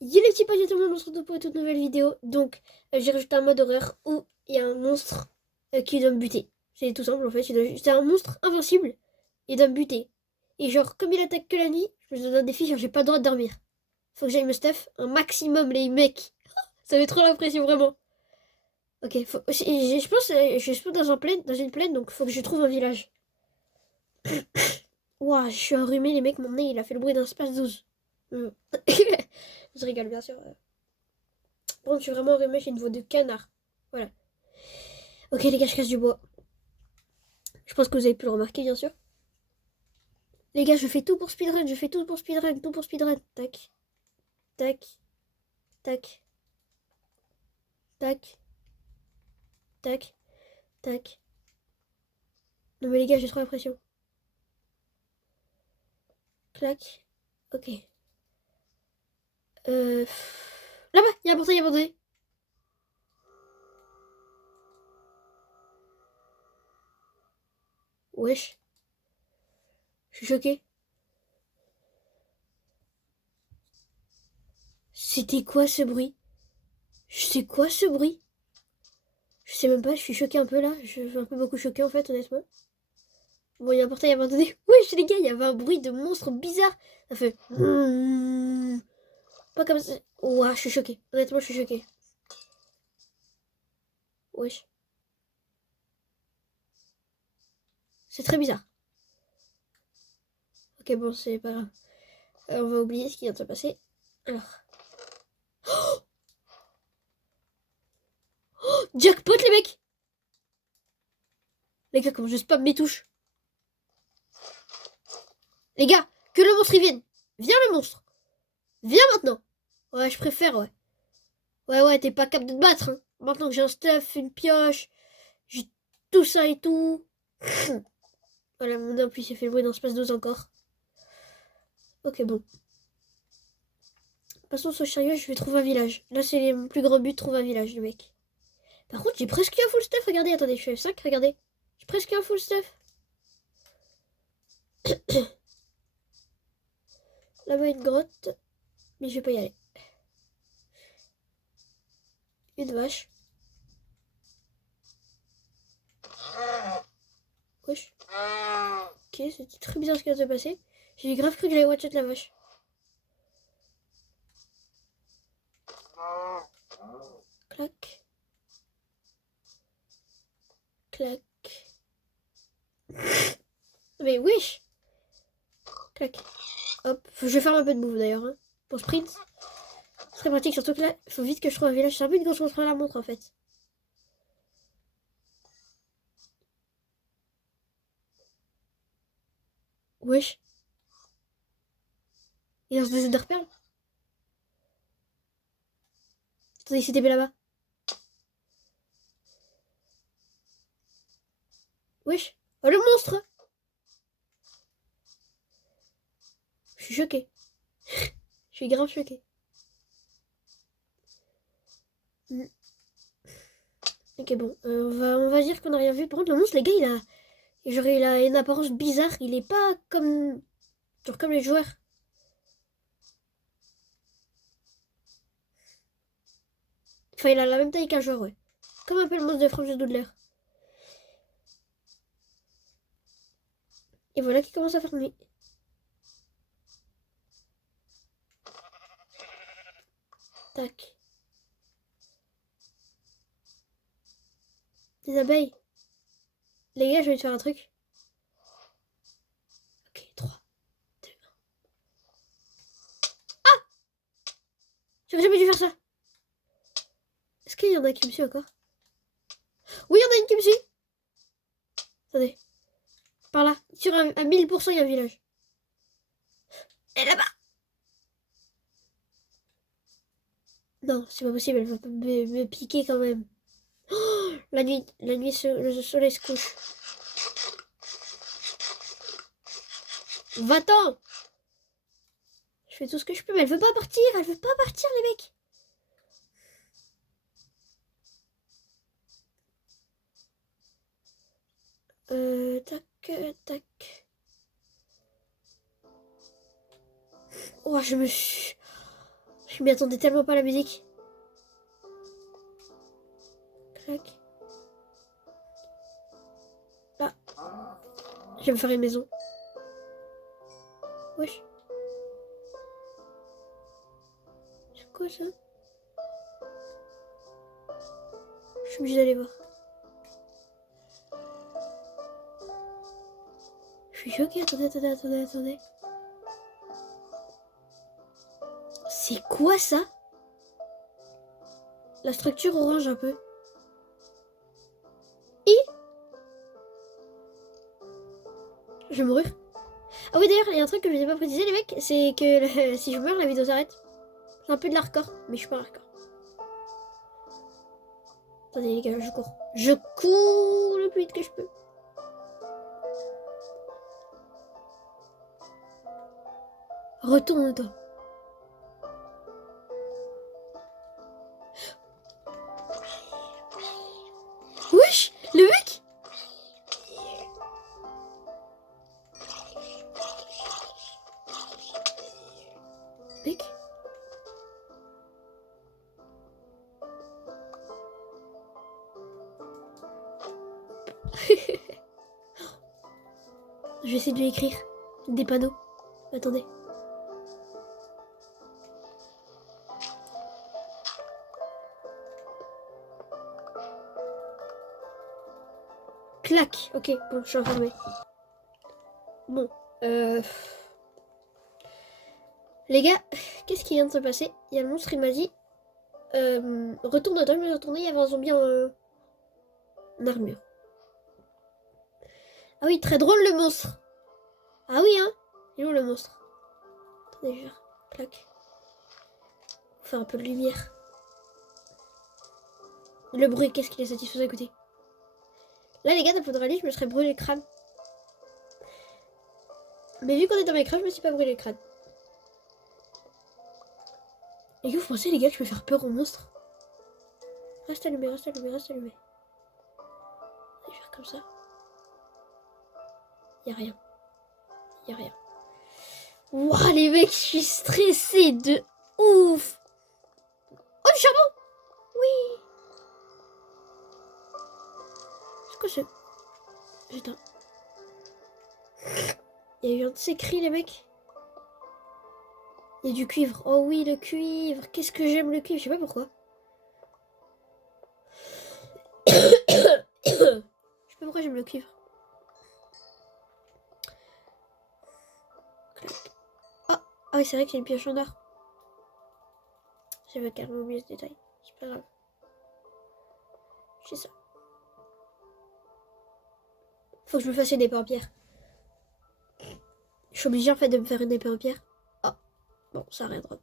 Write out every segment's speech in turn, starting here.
Yo les petits potes, tout le monde, on se retrouve pour une toute nouvelle vidéo. Donc, j'ai rajouté un mode horreur où il y a un monstre qui doit me buter. C'est tout simple en fait. C'est un monstre invincible. Il doit me buter. Et genre, comme il attaque que la nuit, je me donne un défi, genre j'ai pas le droit de dormir. Faut que j'aille me stuff un maximum, les mecs. Ça met trop l'impression, vraiment. Ok, je pense je suis dans une plaine, donc faut que je trouve un village. Ouah, je suis enrhumé, les mecs, mon nez il a fait le bruit d'un space 12. Hmm. Je rigole, bien sûr. Par contre, je suis vraiment enrhumé, j'ai une voix de canard. Voilà. Ok, les gars, je casse du bois. Je pense que vous avez pu le remarquer, bien sûr. Les gars, je fais tout pour speedrun, je fais tout pour speedrun, tout pour speedrun. Tac, tac, tac, tac, tac, tac. Non mais les gars, j'ai trop la pression. Clac. Ok. Là-bas, il y a un portail abandonné. Wesh. Je suis choqué. C'était quoi ce bruit? C'est quoi ce bruit? Je sais même pas, je suis choqué un peu là. Je suis un peu beaucoup choqué en fait, honnêtement. Bon, il y a un portail abandonné. Wesh les gars, il y avait un bruit de monstre bizarre. Ça fait... Pas comme ça. Ouah, je suis choquée. Honnêtement, je suis choquée. Wesh. C'est très bizarre. Ok, bon, c'est pas grave. On va oublier ce qui vient de se passer. Alors. Oh, jackpot, les mecs! Les gars, comment je spam mes touches? Les gars, que le monstre y vienne! Viens, le monstre! Viens maintenant! Ouais, je préfère, ouais. Ouais, t'es pas capable de te battre, hein. Maintenant que j'ai un stuff, une pioche, j'ai tout ça et tout. Voilà, mon en plus, il fait le bruit dans Space 12 encore. Ok, bon. Passons sur le chariot, je vais trouver un village. Là, c'est mon plus grand but, trouver un village, le mec. Par contre, j'ai presque un full stuff, regardez, attendez, je suis F5, regardez. J'ai presque un full stuff. Là-bas, une grotte, mais je vais pas y aller. Une vache. Wesh. Ok, c'était très bizarre ce qui vient de se passer. J'ai grave cru que j'allais watch la vache. Clac. Clac. Mais wesh. Clac. Hop. Je vais faire un peu de bouffe d'ailleurs. Hein. Pour sprint. C'est très pratique, surtout que là, il faut vite que je trouve un village. C'est un peu une grosse contre la montre en fait. Wesh. Il lance des Enderpearls. Attendez, c'était là-bas. Wesh. Oh le monstre. Je suis choquée. Je suis grave choquée. Ok, bon. On va dire qu'on n'a rien vu. Par contre, le monstre, les gars, il a une apparence bizarre. Il est pas comme. Genre comme les joueurs. Enfin, il a la même taille qu'un joueur, ouais. Comme un peu le monstre de Francis Doodler. Et voilà qui commence à faire nuit. Tac. Des abeilles. Les gars, je vais te faire un truc. Ok, 3, 2, 1. Ah! J'aurais jamais dû faire ça. Est-ce qu'il y en a qui me suit encore? Oui, il y en a une qui me suit. Attendez. Par là. Sur à 1000%, il y a un village. Et là-bas. Non, c'est pas possible. Elle va pas me piquer quand même. Oh, la nuit, le soleil se couche. Va-t'en! Je fais tout ce que je peux, mais elle veut pas partir. Elle veut pas partir, les mecs. Tac, tac. Oh, Je m'y attendais tellement pas à la musique. Clac. Ah. Je vais me faire une maison. Wesh. C'est quoi ça? Je suis obligée d'aller voir. Je suis choquée. Attendez. C'est quoi ça? La structure orange un peu. Je vais mourir. Ah oui, d'ailleurs, il y a un truc que je n'ai pas précisé, les mecs, c'est que si je meurs, la vidéo s'arrête. C'est un peu de l'hardcore, mais je suis pas hardcore. Attendez, les gars, je cours. Je cours le plus vite que je peux. Retourne-toi. Wesh, le mec. Mec. Je vais essayer de lui écrire des panneaux. Attendez. Clac. Ok, bon, je suis enfermée. Bon, les gars, qu'est-ce qui vient de se passer? Il y a le monstre, il m'a dit retourne-toi, je me suis retournée, il y avait un zombie en armure. Ah oui, très drôle le monstre. Ah oui, hein. Il est où le monstre? Attendez, je vais faire clac. Faut faire un peu de lumière. Le bruit, qu'est-ce qu'il est satisfaisant à écouter. Là, les gars, d'après Drali, je me serais brûlé le crâne. Mais vu qu'on est dans mes crânes, je me suis pas brûlé le crâne. Et que vous pensez, les gars, que je peux faire peur aux monstres? Reste allumé. Je vais faire comme ça. Y'a rien. Wouah, les mecs, je suis stressée de ouf. Oh, du charbon. Oui. C'est quoi ce... Putain. Il y a eu un de ces cris, les mecs. Il y a du cuivre. Oh oui, le cuivre. Qu'est-ce que j'aime le cuivre. Je sais pas pourquoi. Je sais pas pourquoi j'aime le cuivre. Ah oui, c'est vrai qu'il y a une pioche en or. J'avais carrément oublié ce détail. C'est pas grave. J'ai ça. Faut que je me fasse une épée en pierre. Je suis obligée en fait de me faire une épée en pierre. Ah, bon, ça a rien drop.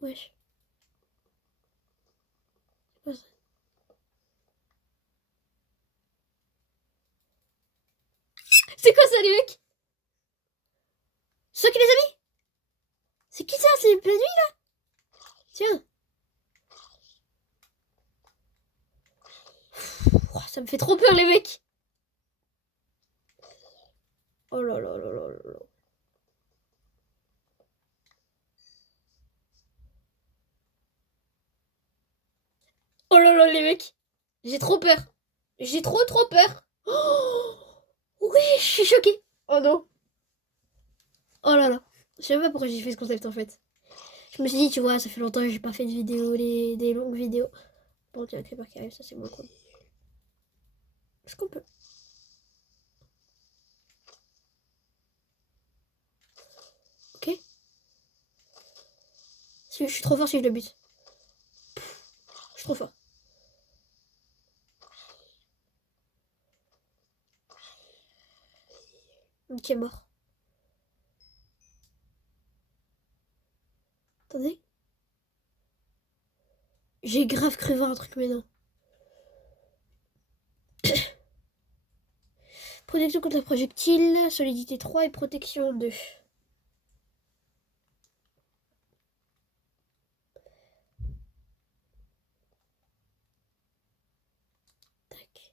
Wesh. C'est quoi ça? C'est quoi ça, les mecs? C'est toi qui les as mis? C'est qui ça? C'est plein de nuit là? Tiens. Oh, ça me fait trop peur, les mecs. Oh là là là là là là. Oh là là, les mecs. J'ai trop peur. J'ai trop peur. Oh oui, je suis choquée. Oh non. Oh là là. Je sais même pas pourquoi j'ai fait ce concept en fait. Je me suis dit, tu vois, ça fait longtemps que j'ai pas fait de vidéo, des longues vidéos. Bon, tiens, Creeper qui arrive, ça c'est moins cool. Est-ce qu'on peut... Ok. Je suis trop fort si je le bute. Je suis trop fort. Ok, mort. Attendez. J'ai grave cru voir un truc, mais non. Protection contre les projectiles, solidité 3 et protection 2. Tac.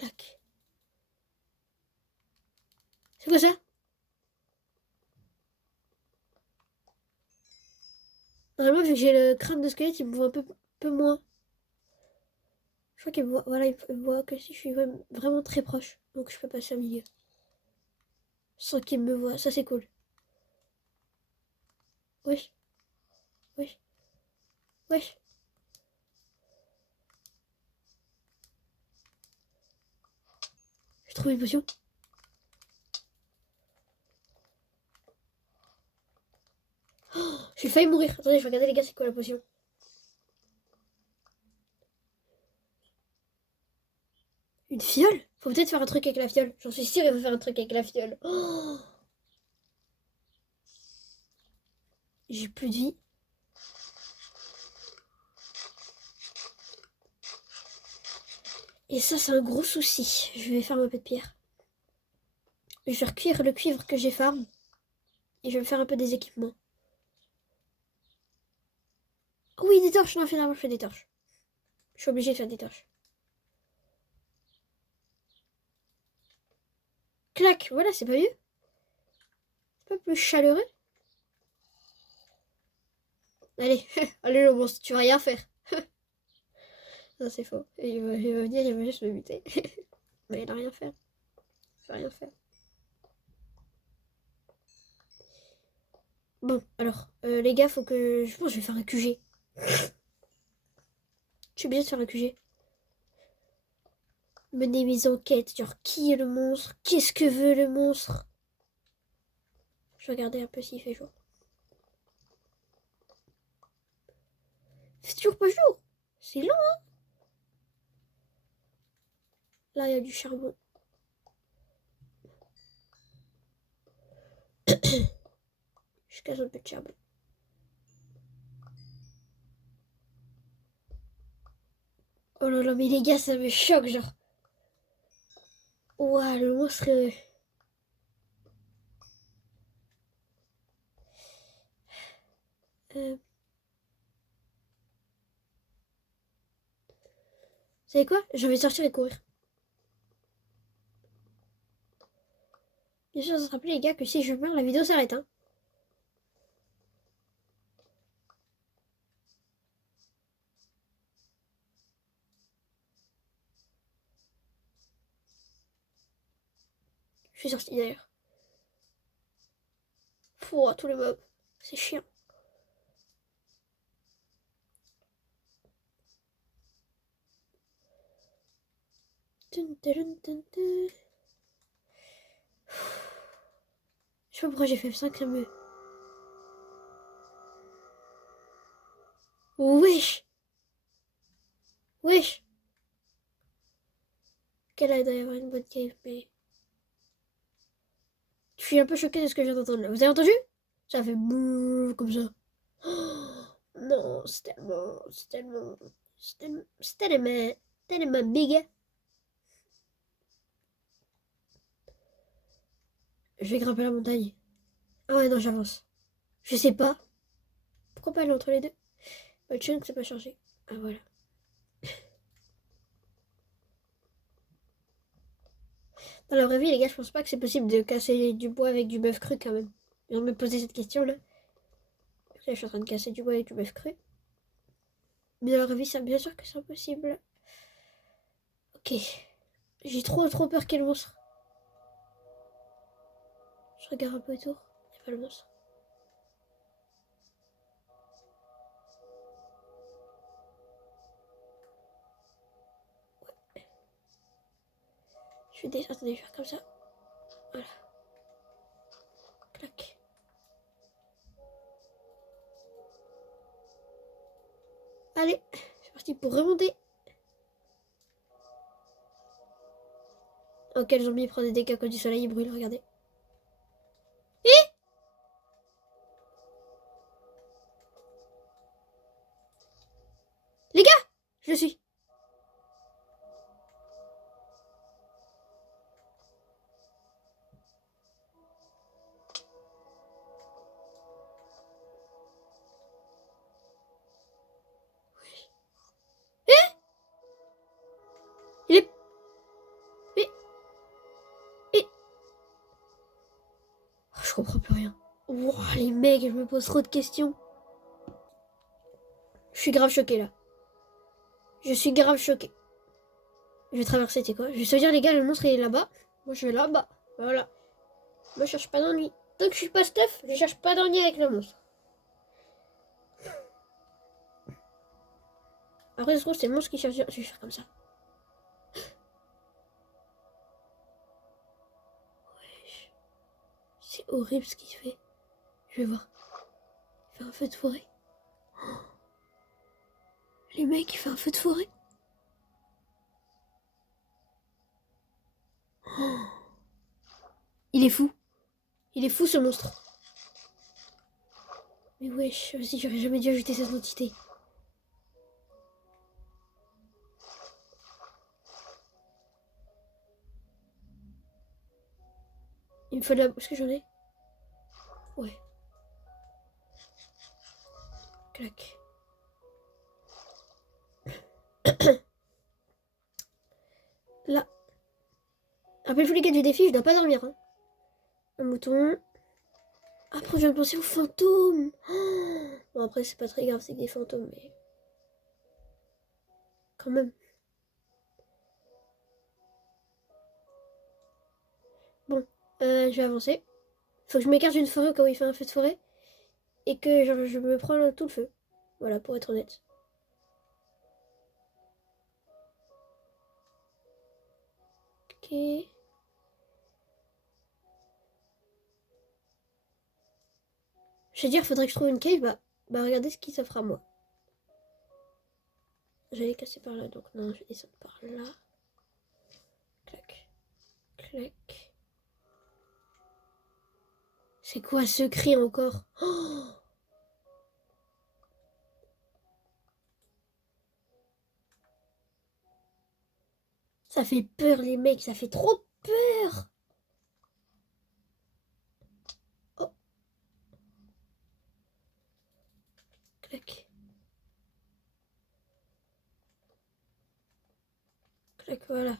Clac. C'est quoi ça? Normalement, vu que j'ai le crâne de squelette, il me voit un peu moins. Je crois qu'il me voit, voilà, il me voit que si je suis vraiment très proche. Donc je peux passer au milieu. Sans qu'il me voit. Ça, c'est cool. Wesh. Wesh. Wesh. J'ai trouvé une potion. Oh, j'ai failli mourir. Attendez, je vais regarder les gars, c'est quoi la potion? Une fiole? Faut peut-être faire un truc avec la fiole. J'en suis sûre, il faut faire un truc avec la fiole. Oh, j'ai plus de vie. Et ça, c'est un gros souci. Je vais faire ma pet de pierre. Je vais recuire le cuivre que j'ai farm. Et je vais me faire un peu des équipements. Oh oui, des torches. Non, finalement, je fais des torches. Je suis obligée de faire des torches. Clac, voilà, c'est pas mieux. C'est pas plus chaleureux. Allez, allez le monstre, tu vas rien faire. Non, c'est faux. Il va venir, il va juste me buter. Mais il a rien fait. Il va rien faire. Bon, alors, les gars, faut que... Je pense que je vais faire un QG. Je suis obligée de faire un QG. Mener mes enquêtes, genre, qui est le monstre? Qu'est-ce que veut le monstre? Je vais regarder un peu s'il fait jour. C'est toujours pas jour. C'est lent, hein? Là, il y a du charbon. Je casse un peu de charbon. Oh là là, mais les gars, ça me choque, genre. Ouah, le monstre... Vous savez quoi? Je vais sortir et courir. Bien sûr, ça se rappelle les gars que si je meurs, la vidéo s'arrête, hein. Je suis sortie d'ailleurs. Pouah, tous les mobs. C'est chiant. Tun, tun, tun, tun. Je sais pas pourquoi j'ai fait F5 ça me... Wesh. Wesh. Quelle aide à avoir une bonne cave, mais... Je suis un peu choquée de ce que je viens d'entendre là. Vous avez entendu? Ça fait brrr comme ça. Oh, non, c'est tellement big. Je vais grimper la montagne. Ah ouais, non, j'avance. Je sais pas. Pourquoi pas aller entre les deux? Votre chaîne, c'est pas chargé. Ah voilà. Dans la vraie vie, les gars, je pense pas que c'est possible de casser du bois avec du bœuf cru quand même. Ils vont me poser cette question là. Là, je suis en train de casser du bois avec du bœuf cru. Mais dans la vraie vie, c'est bien sûr que c'est impossible. Ok. J'ai trop peur qu'il y ait le monstre. Je regarde un peu autour. Il n'y a pas le monstre. Ouais. Je vais déjà... Attendez, je vais faire comme ça. Voilà. Clac. Allez, c'est parti pour remonter. Ok, le zombie prend des dégâts à cause du soleil, il brûle, regardez. Et les gars, je le suis. Il est... comprends plus rien. Wouah, les mecs, je me pose trop de questions. Je suis grave choquée là. Je suis grave choquée. Je vais traverser, tu sais quoi. Je vais se dire, les gars, le monstre il est là-bas. Moi je vais là-bas. Voilà. Moi je cherche pas d'ennui. Tant que je suis pas stuff, je cherche pas d'ennui avec le monstre. Après, je trouve que c'est le monstre qui cherche. Je vais faire comme ça. Wesh. C'est horrible ce qu'il fait. Je vais voir. Il fait un feu de forêt. Oh. Les mecs, il fait un feu de forêt. Oh. Il est fou. Il est fou ce monstre. Mais wesh, vas-y, j'aurais jamais dû ajouter cette entité. Il me faut de la... Est-ce que j'en ai? Ouais. Clac. Là. Rappelez-vous les gars du défi, je dois pas dormir. Hein. Un mouton. Après, je viens de penser aux fantômes. Oh. Bon, après, c'est pas très grave, c'est que des fantômes, mais... Quand même. Bon, je vais avancer. Faut que je m'écarte d'une forêt quand il fait un feu de forêt. Et que genre, je me prends tout le feu. Voilà, pour être honnête. Ok. Je vais dire, faudrait que je trouve une cave. Bah regardez ce qui s'offre à moi. J'allais casser par là, donc non, je vais descendre par là. Clac. Clac. C'est quoi ce cri encore? Oh, ça fait peur les mecs, ça fait trop peur. Oh. Clac. Clac, voilà.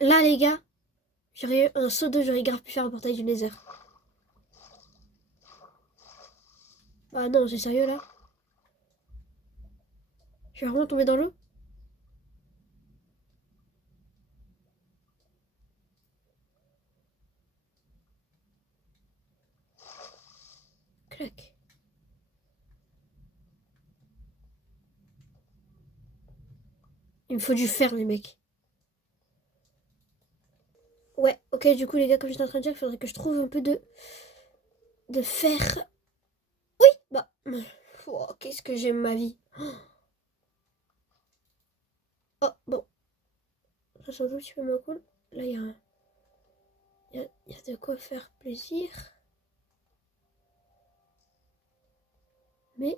Là les gars, j'aurais eu un saut d'eau, j'aurais grave pu faire un portail du Nether. Ah non, c'est sérieux là? Je vais vraiment tomber dans l'eau? Clac. Il me faut du fer les mecs. Ouais, ok, du coup les gars, comme j'étais en train de dire, il faudrait que je trouve un peu de fer. Oui, bah... Oh, qu'est-ce que j'aime ma vie. Oh, bon. Ça c'est un tout petit peu moins cool. Là, il y a de quoi faire plaisir. Mais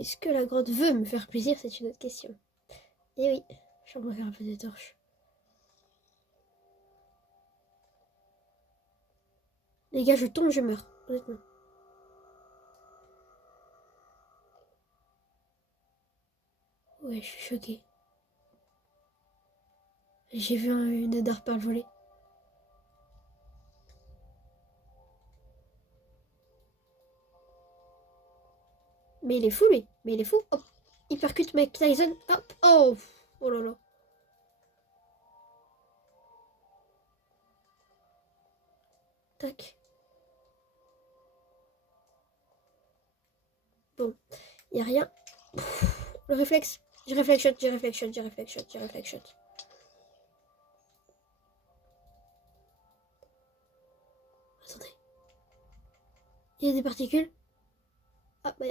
est-ce que la grotte veut me faire plaisir? C'est une autre question. Eh oui, je suis en train de faire un peu de torches. Les gars, je tombe, je meurs, honnêtement. Ouais, je suis choquée. J'ai vu une dark pearl voler. Mais il est fou, lui. Mais il est fou. Hop. Il percute Mike Tyson. Hop. Oh. Oh là là. Tac. Bon. Il n'y a rien. Le réflexe. J'ai réflexe shot, j'ai réflexe shot, j'ai réflexe shot, j'ai réflexe shot. Attendez. Il y a des particules. Ah, bah,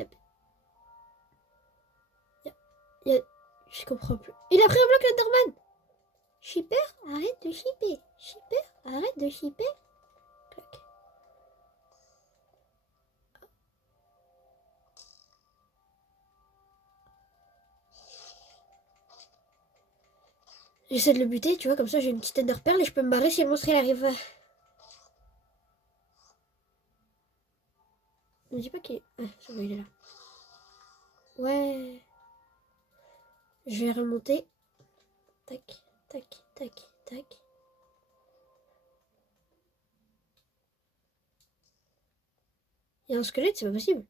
je comprends plus. Il a pris un bloc, l'Enderman. Shipper, arrête de shipper. Shipper, arrête de shipper. Clac. J'essaie de le buter, tu vois, comme ça j'ai une petite Ender Pearl et je peux me barrer si le monstre il arrive. Ne dis pas qu'il est... Ah, ça va, il est là. Ouais. Je vais remonter. Tac, tac, tac, tac. Il y a un squelette, c'est pas possible.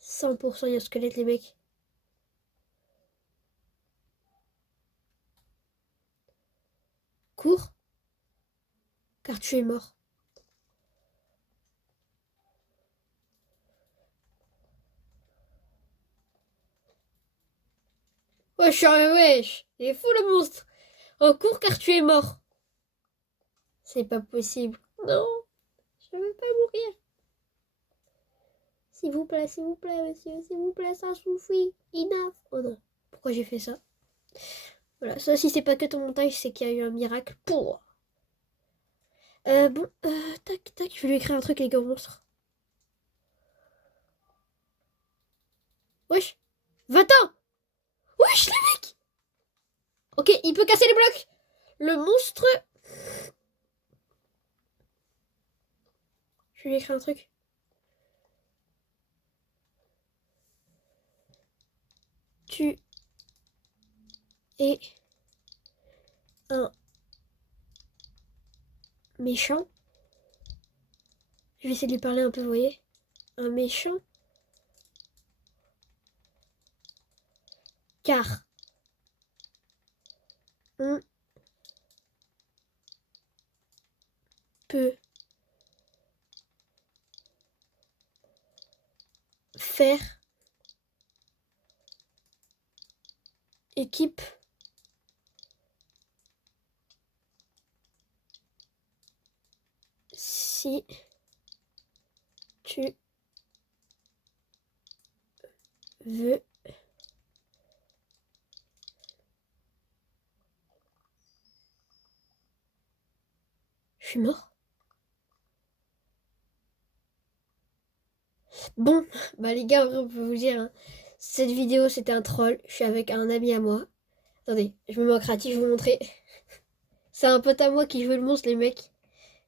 100% il y a un squelette, les mecs. Cours, car tu es mort. Wesh, wesh, il est fou le monstre. Oh, cours car tu es mort. C'est pas possible. Non, je veux pas mourir. S'il vous plaît, monsieur, s'il vous plaît, ça suffit. Enough. Oh non, pourquoi j'ai fait ça? Voilà, ça si c'est pas que ton montage, c'est qu'il y a eu un miracle. Pour. Bon, tac, tac, je vais lui écrire un truc, les gars monstres. Wesh, va-t'en. Wesh, les mecs. Ok, il peut casser les blocs. Le monstre. Je vais lui écrire un truc. Tu es un méchant. Je vais essayer de lui parler un peu, vous voyez. Un méchant. Car on peut faire équipe si tu veux. Je suis mort. Bon, bah les gars, on peut vous dire, hein, cette vidéo c'était un troll. Je suis avec un ami à moi. Attendez, je me mets en créatif, je vais vous montrer. C'est un pote à moi qui joue le monstre, les mecs.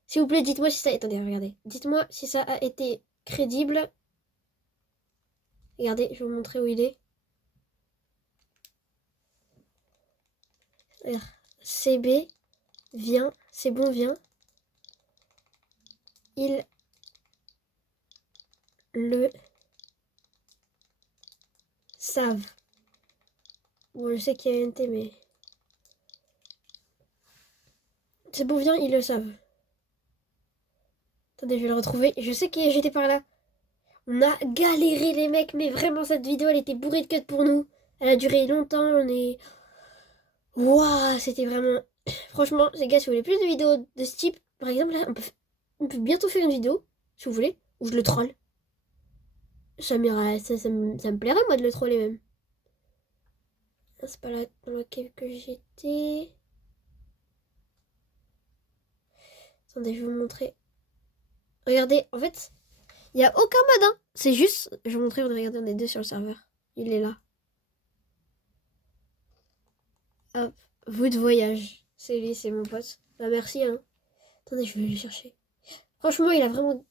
S'il vous plaît, dites-moi si ça... Attendez, regardez. Dites-moi si ça a été crédible. Regardez, je vais vous montrer où il est. CB, viens. C'est bon, viens. Ils le savent. Bon, je sais qu'il y a NT, mais... C'est bon, viens, ils le savent. Attendez, je vais le retrouver. Je sais que j'étais par là. On a galéré, les mecs, mais vraiment, cette vidéo, elle était bourrée de cuts pour nous. Elle a duré longtemps, on est... Waouh, c'était vraiment... Franchement, les gars, si vous voulez plus de vidéos de ce type, par exemple, là, on peut bientôt faire une vidéo, si vous voulez, où je le troll. Ça me plairait, moi, de le troller, même. Ah, c'est pas là dans laquelle que j'étais. Attendez, je vais vous montrer. Regardez, en fait, il n'y a aucun mode, hein. C'est juste... Je vais vous montrer, regardez, on est deux sur le serveur. Il est là. Hop, vous de voyage. C'est lui, c'est mon pote. Bah merci, hein. Attendez, je vais le chercher. Franchement, il a vraiment...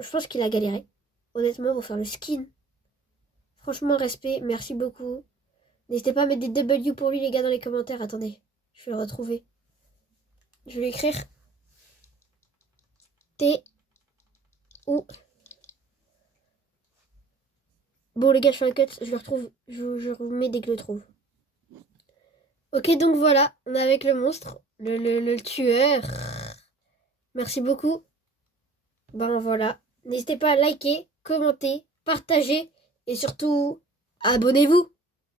Je pense qu'il a galéré. Honnêtement, pour faire le skin. Franchement, respect. Merci beaucoup. N'hésitez pas à mettre des W pour lui, les gars, dans les commentaires. Attendez, je vais le retrouver. Je vais lui écrire. T... ou... Bon, les gars, je fais un cut. Je le retrouve. Je vous mets dès que je le trouve. Ok, donc voilà. On est avec le monstre. Le tueur. Merci beaucoup. Ben voilà. N'hésitez pas à liker, commenter, partager et surtout, abonnez-vous.